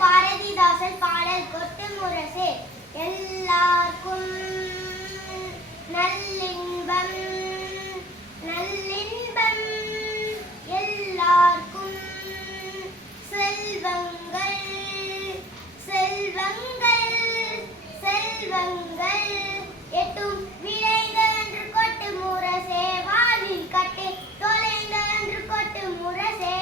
பாரதிதாசன் பாடல் கொட்டு முரசே எல்லாருக்கும் நல்லின்பம் நல்லின்பம் எல்லாருக்கும் செல்வங்கள் செல்வங்கள் செல்வங்கள் எட்டும் விளைகள் என்று கொட்டு முரசே வானில் கட்டி தொலைங்கள் என்று கொட்டு முரசே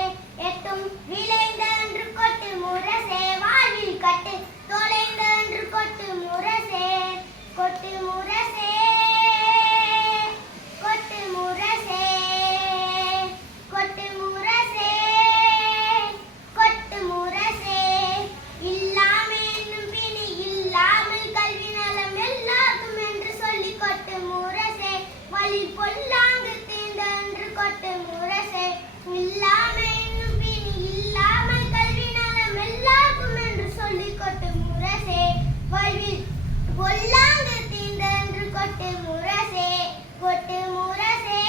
எட்டும் விளைகள் என்று கொட்டு முரசே வானில் கட்டி தொலைங்கள் என்று கொட்டு முரசே கொட்டு முரசே கொட்டு முரசே கொட்டு முரசே கொட்டு முரசே இல்லாமல் என்னும் பிணி இல்லாமல் கல்வி நலம் எல்லாருக்கும் என்று சொல்லி கொட்டு முரசே வழி பொல்லாங்கு தீர்ந்த என்று கொட்டு முரசே இல்லாமல் என்னும் பிணி இல்லாமல் கல்வி நலம் எல்லாருக்கும் என்று சொல்லி கொட்டு முரசே வழி பொல்லாங்கு தீர்ந்த என்று கொட்டு முரசே கொட்டு முரசே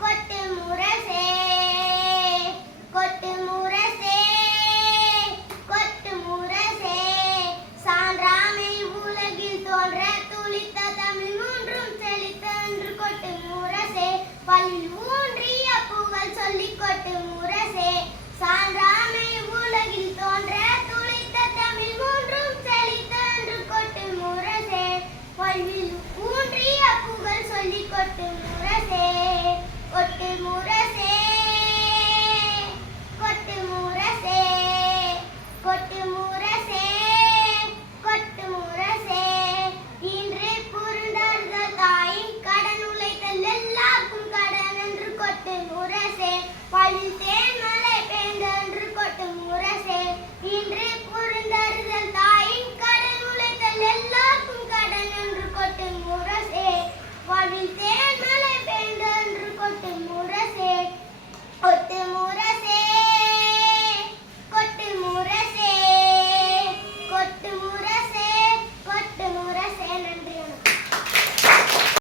கொட்டு முரசே கொட்டு முரசே கொட்டு முரசே சான்றாமை உலகில் தோன்ற துளித்த தமிழ் மூன்றும் செழித்த என்று கொட்டு முரசே பல்லில் ஊன்றிய புகழ் சொல்லி கொட்டு முரசே சான்றாமை உலகில் தோன்ற துளித்த தமிழ் மூன்றும் செழித்த என்று கொட்டு முரசே பல்லில் ஊன்றிய புகழ் சொல்லி கொட்டு முரசே கொட்டு முரசே கொட்டு முரசே கொட்டு முரசே கொட்டு முரசே இன்று புரிந்தார்கள் தாயின் கடன் உழைத்தல் எல்லாருக்கும் கடன் என்று கொட்டு முரசே பள்ளி தேன்மலை பெய்ந்த என்று கொட்டு முரசே இன்று புரிந்தார்கள் தாயின் கடன் உழைத்தல் எல்லாருக்கும் கடன் என்று கொட்டு முரசே பள்ளி